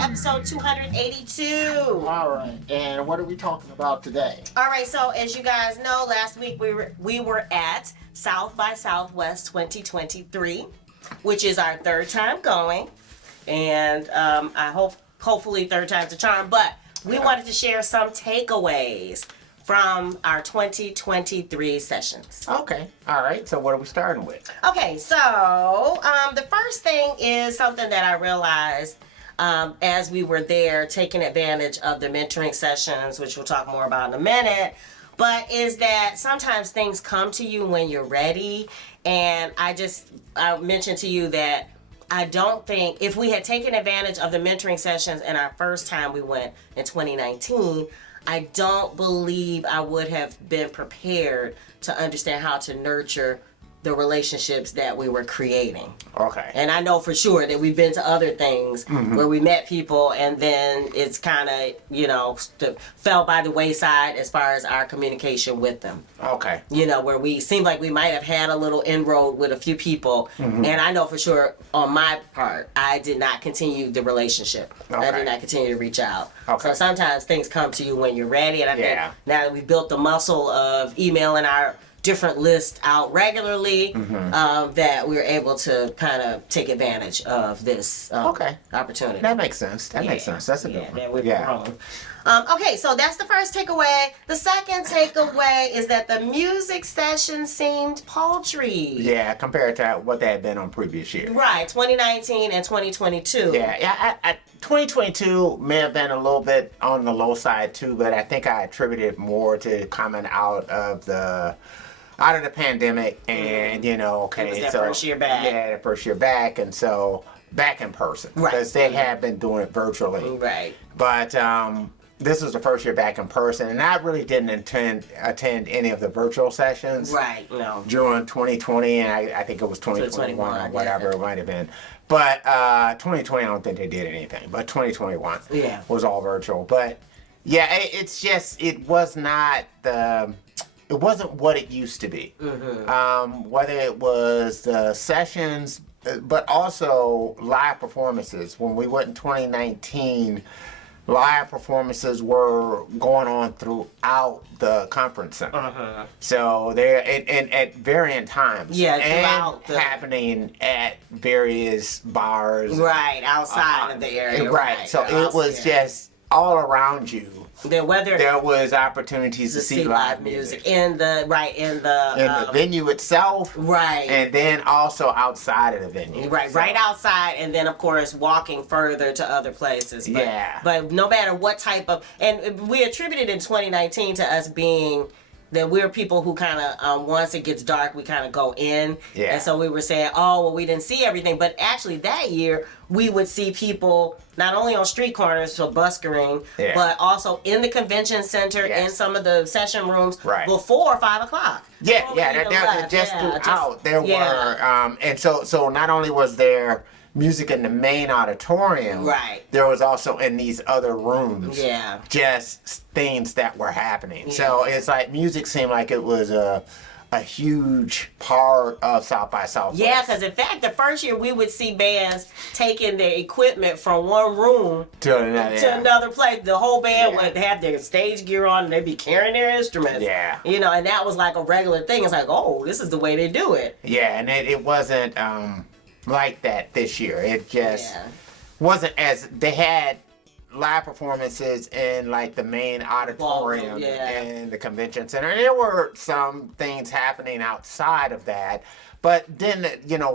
episode 282. All right, and what are we talking about today? All right, so as you guys know, last week we were at South by Southwest 2023, which is our third time going, and I hopefully third time's a charm. But we wanted to share some takeaways from our 2023 sessions. Okay, all right. So what are we starting with? Okay, so the first thing is something that I realized as we were there taking advantage of the mentoring sessions, which we'll talk more about in a minute, but is that sometimes things come to you when you're ready. And I mentioned to you that I don't think if we had taken advantage of the mentoring sessions in our first time we went in 2019, I don't believe I would have been prepared to understand how to nurture the relationships that we were creating. Okay. And I know for sure that we've been to other things where we met people and then it's kind of, fell by the wayside as far as our communication with them. Okay. Where we seemed like we might have had a little inroad with a few people. And I know for sure on my part, I did not continue the relationship. Okay. I did not continue to reach out. Okay. So sometimes things come to you when you're ready. And I think now that we've built the muscle of emailing our different lists out regularly, that we're able to kind of take advantage of this opportunity. That makes sense. That's a good one. That we've grown. Okay, so that's the first takeaway. The second takeaway is that the music session seemed paltry. Yeah, compared to what they had been on previous years. Right, 2019 and 2022. Yeah. 2022 may have been a little bit on the low side too, but I think I attribute it more to coming out of the pandemic and, it was that first year back. Yeah, the first year back, and so back in person. Right. Because they had been doing it virtually. Right. But this was the first year back in person, and I really didn't attend any of the virtual sessions. Right, no. During 2020, and I think it was 2021 or whatever it might have been. But 2020, I don't think they did anything. But 2021 was all virtual. But yeah, it's just, it wasn't what it used to be. Whether it was the sessions, but also live performances. When we went in 2019, live performances were going on throughout the conference center. So they're at varying times. Yeah, and happening at various bars. Right, outside of the area. Right. So it was just all around you. There was opportunities to see live music in the venue itself, right, and then also outside of the venue, right, right outside, and then of course walking further to other places. But no matter what type of, and we attributed in 2019 to us being that we're people who kind of, once it gets dark, we kind of go in. Yeah. And so we were saying, oh, well, we didn't see everything. But actually that year, we would see people not only on street corners, so buskering, but also in the convention center, in some of the session rooms before 5 o'clock. Just throughout. There were, and so not only was there music in the main auditorium, there was also in these other rooms just things that were happening. So it's like music seemed like it was a huge part of South by Southwest. Yeah, because in fact the first year we would see bands taking their equipment from one room to another place. The whole band would have their stage gear on and they'd be carrying their instruments. Yeah. And that was like a regular thing. It's like, oh, this is the way they do it. Yeah, and it wasn't like that this year. It just wasn't as they had live performances in like the main auditorium and the convention center. And there were some things happening outside of that. But then,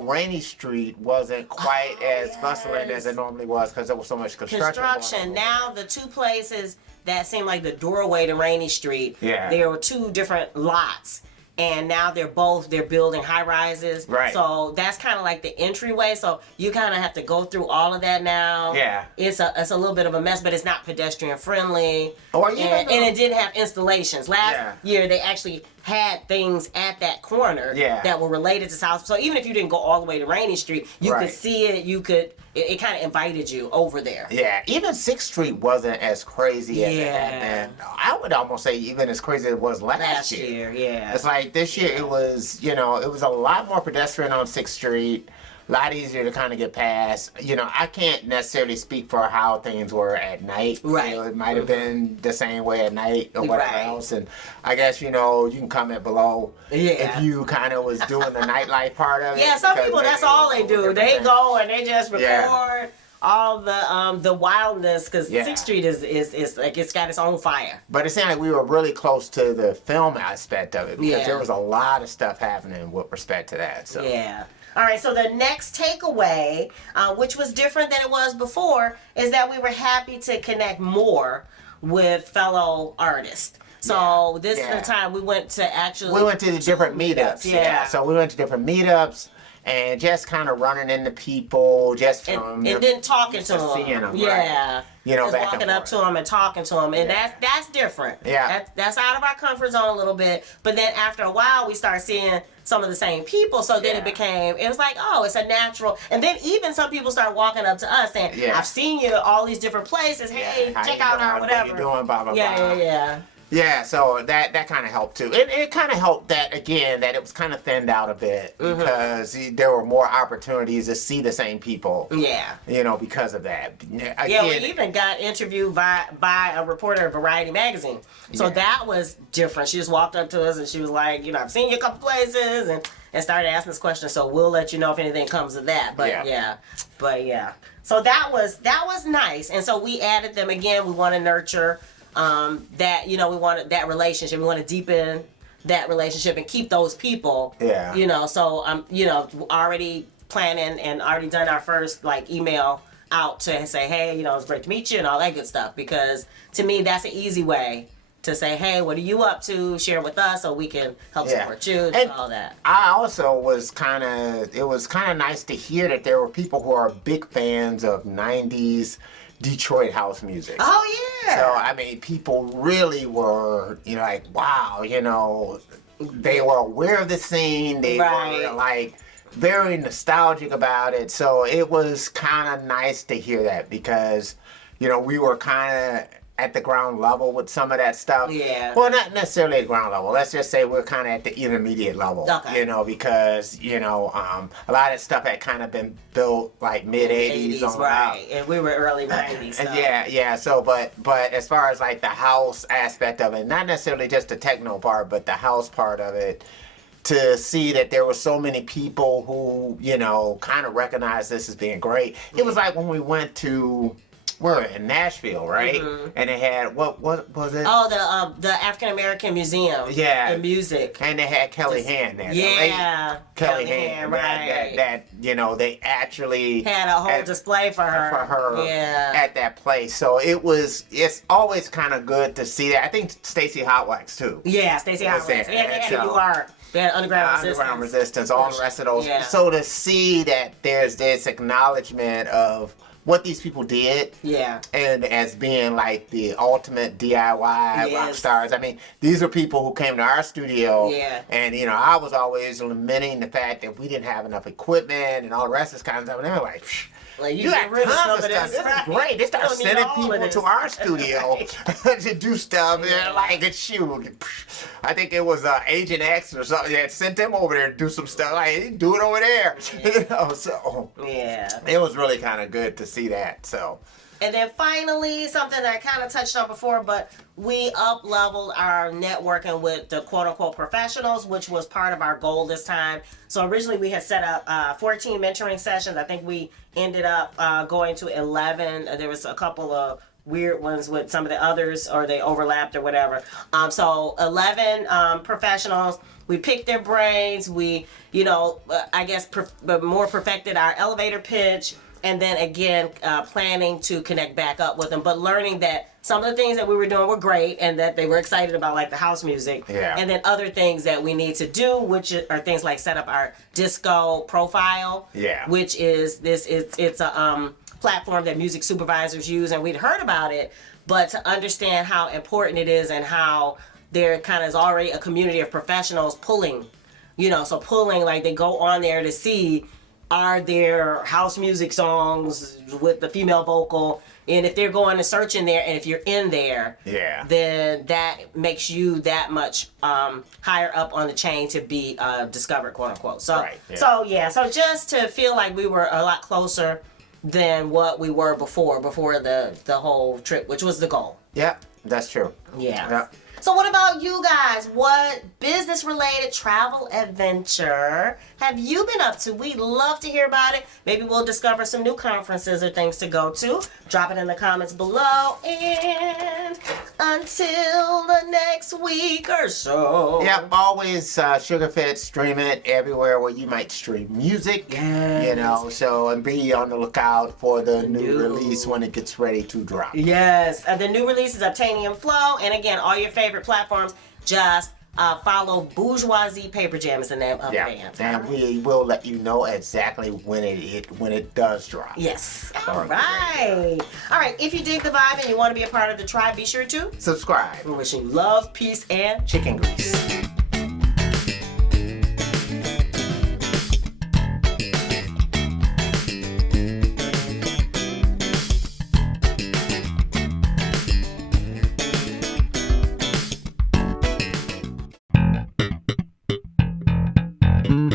Rainy Street wasn't quite as bustling as it normally was because there was so much construction. Now the two places that seemed like the doorway to Rainy Street, there were two different lots. And now they're building high rises. Right. So that's kind of like the entryway. So you kind of have to go through all of that now. Yeah. It's a little bit of a mess, but it's not pedestrian friendly. And it didn't have installations. Last year they actually had things at that corner that were related to South. So even if you didn't go all the way to Rainy Street, you could see it. It kind of invited you over there. Yeah, even 6th Street wasn't as crazy as it had been. I would almost say even as crazy as it was last year. Yeah. It's like this year it was, it was a lot more pedestrian on 6th Street. a lot easier to kind of get past. You know, I can't necessarily speak for how things were at night. Right. You know, it might have been the same way at night or whatever Right. else. And I guess, you know, you can comment below if you kind of was doing the nightlife part of it. Yeah, some people, that's all they do. They go and they just record. Yeah. All the wildness, because 6th Street is like, it's got its own fire. But it seemed like we were really close to the film aspect of it, because Yeah. there was a lot of stuff happening with respect to that. So Yeah. All right, so the next takeaway, which was different than it was before, is that we were happy to connect more with fellow artists. So this is the time we went to the different meetups. Yeah. So we went to different meetups. And just kind of running into people, just from and then talking to seeing them, yeah. right. You know, just back walking and up forth. to them and talking to them, and that's different. Yeah, that's out of our comfort zone a little bit. But then after a while, we start seeing some of the same people. So then it was like, oh, it's a natural. And then even some people start walking up to us saying, I've seen you at all these different places. Hey, check out our whatever. What you doing? Blah blah blah. Yeah. Yeah, so that kind of helped too. It kind of helped that it was kind of thinned out a bit, because there were more opportunities to see the same people. Yeah. You know, because of that. Again, we even got interviewed by a reporter of Variety magazine. So that was different. She just walked up to us and she was like, you know, I've seen you a couple places, and started asking us questions. So we'll let you know if anything comes of that. But yeah. So that was nice. And so we added them again. We want to nurture that, you know, we want that relationship. We want to deepen that relationship and keep those people. Yeah. You know, so you know, already planning and already done our first like email out to say, hey, you know, it's great to meet you and all that good stuff. Because to me, that's an easy way to say, hey, what are you up to? Share with us so we can help support you and all that. I also it was kind of nice to hear that there were people who are big fans of 90s Detroit house music. Oh yeah. So I mean, people really were, you know, like, wow, you know, they were aware of the scene. They were like very nostalgic about it. So it was kind of nice to hear that, because, you know, we were kind of at the ground level with some of that stuff. Yeah. Well, not necessarily at ground level. Let's just say we're kind of at the intermediate level. Okay. You know, because, you know, a lot of stuff had kind of been built like mid-80s on right. And we were early 90s. So. Yeah. So, but as far as like the house aspect of it, not necessarily just the techno part, but the house part of it, to see that there were so many people who, you know, kind of recognized this as being great. It was like when we went to... We're in Nashville, right? Mm-hmm. And they had what was it? Oh, the African American Museum. Yeah, the music. And they had Kelly Hand there. Yeah, Kelly Hand, right? That you know, they actually had a whole display for her. Yeah, at that place. So it's always kind of good to see that. I think Stacey Hotwax too. Yeah, Stacey Hotwax. Yeah, you are. They had Underground Resistance. All the rest of those. Yeah. So to see that there's this acknowledgement of what these people did, and as being like the ultimate DIY rock stars. I mean, these are people who came to our studio, and you know, I was always lamenting the fact that we didn't have enough equipment and all the rest of this kind of stuff, and they were like, psh, you got tons of stuff. This is great. They start sending people to our studio to do stuff. And like, shoot, I think it was Agent X or something that sent them over there to do some stuff. Like, do it over there. You know, so it was really kind of good to see that. So. And then finally, something that I kind of touched on before, but we up-leveled our networking with the quote-unquote professionals, which was part of our goal this time. So originally we had set up 14 mentoring sessions. I think we ended up going to 11. There was a couple of weird ones with some of the others, or they overlapped or whatever. So 11 professionals. We picked their brains. We, you know, I guess more perfected our elevator pitch. And then again, planning to connect back up with them, but learning that some of the things that we were doing were great and that they were excited about, like the house music. Yeah. And then other things that we need to do, which are things like set up our disco profile. Yeah. Which is it's a platform that music supervisors use, and we'd heard about it, but to understand how important it is and how there kind of is already a community of professionals pulling, you know, so pulling, like they go on there to see are there house music songs with the female vocal? And if they're going to search in there, and if you're in there, then that makes you that much higher up on the chain to be discovered, quote unquote. So, so just to feel like we were a lot closer than what we were before the whole trip, which was the goal. Yeah, that's true. Yeah. Yep. So what about you guys? What business-related travel adventure have you been up to? We'd love to hear about it. Maybe we'll discover some new conferences or things to go to. Drop it in the comments below. And until the next week or so. Yep, always SugarFed, stream it everywhere where you might stream music. Yes. You know, so and be on the lookout for the new release when it gets ready to drop. Yes, the new release is Obtainium Flow, and again, all your favorite platforms, just follow Bourgeoisie Paper Jam is the name of the band. And we will let you know exactly when it does drop. Yes. All right. All right. If you dig the vibe and you want to be a part of the tribe, be sure to subscribe. We're wishing you love, peace, and chicken grease.